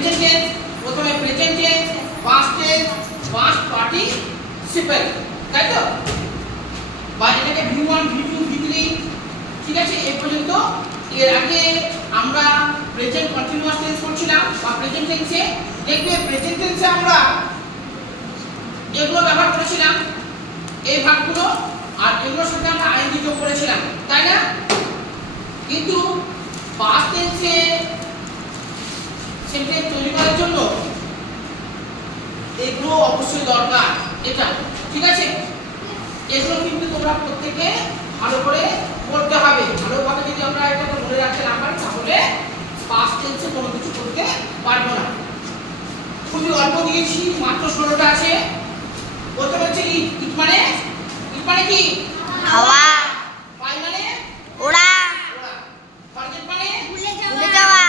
Present tense, প্রথমে present tense, past tense, past participle, তাই তো? বা এটাকে V1 V2 V3, ঠিক আছে? এই পর্যন্ত। এর আগে আমরা প্রেজেন্ট কন্টিনিউয়াস টেন্স করছিলাম বা প্রেজেন্ট টেন্সে দেখবে প্রেজেন্ট টেন্সে আমরা এগুলো ব্যবহার করেছিলাম, এই ভাগগুলো, আর এগুলোর সাথে আমরা আইএনজি যোগ করেছিলাম, তাই না? কিন্তু পাস্ট টেন্সে সেন্টেন্স তৈরি করার জন্য এগুলো অবশ্যই দরকার, এটা ঠিক আছে? এগুলো কিন্তু তোমরা প্রত্যেকে ভালো করে করতে হবে। ভালোভাবে যদি আমরা এটাকে মনে রাখতে না পারি তাহলে পাস্ট টেন্সে কোনো কিছু করতে পারবো না। খুবই অল্প দিয়েছি, মাত্র 16টা আছে। প্রথমে হচ্ছে ইট মানে কি? হাওয়া। ফ্লাই মানে ওড়া। ফরগেট মানে ভুলে যাওয়া।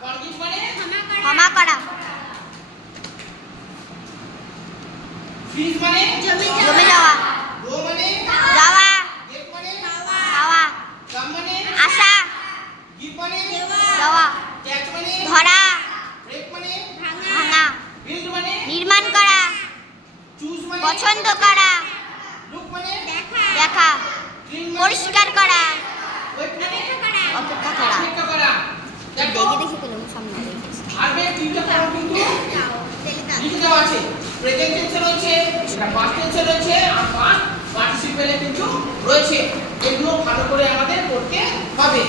ফরগিভ মানে ক্ষমা করা। ফ্রিজ মানে জমে যাওয়া। গো মানে যাওয়া। গেট মানে খাওয়া। কাম মানে আশা। গিভ মানে দেওয়া। ক্যাচ মানে ধরা। ব্রেক মানে ভাঙা। বিল্ড মানে নির্মাণ করা। চুজ মানে পছন্দ করা। লুক মানে দেখা। ক্লিন মানে পরিষ্কার করা। ওয়েট মানে অপেক্ষা করা। অপেক্ষা করা। দেখো দেখে পেলাম সামনে ভার্বে তিনটা ফর্ম কিন্তু লিখে দেওয়া আছে। প্রেজেন্ট টেন্সে রয়েছে, এটা পাস্ট টেন্সে রয়েছে, আর পাস্ট পার্টিসিপেলে কিন্তু রয়েছে। এগুলো ভালো করে আমাদের করতে হবে।